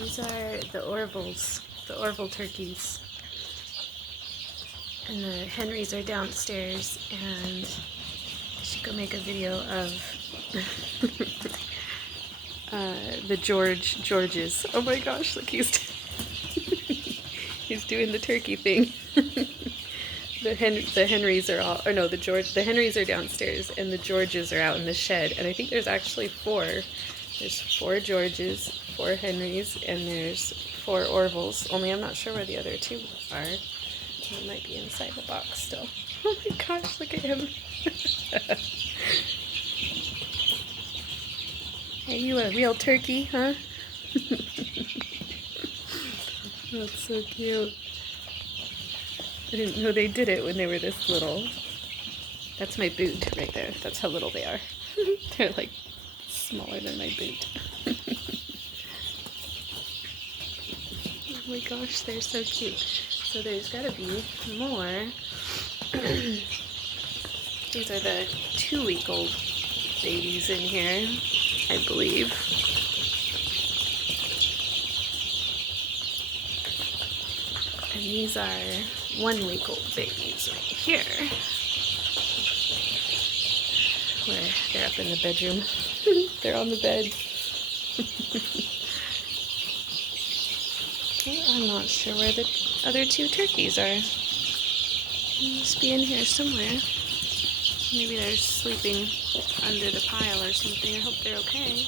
These are the Orville turkeys. And the Henrys are downstairs, and I should go make a video of the Georges. Oh my gosh, look, he's he's doing the turkey thing. The Henrys are all, or no, the Henrys are downstairs, and the Georges are out in the shed. And I think there's actually four. There's 4 Georges, 4 Henrys, and there's 4 Orvilles. Only I'm not sure where the other 2 are. They might be inside the box still. Oh my gosh, look at him. Are you a real turkey, huh? That's so cute. I didn't know they did it when they were this little. That's my boot right there. That's how little they are. They're like smaller than my boot. Oh my gosh, they're so cute. So there's gotta be more. These are the 2-week-old babies in here, I believe. And these are 1-week-old babies right here. Where they're up in the bedroom. They're on the bed. Okay, I'm not sure where the other 2 turkeys are. They must be in here somewhere. Maybe they're sleeping under the pile or something. I hope they're okay.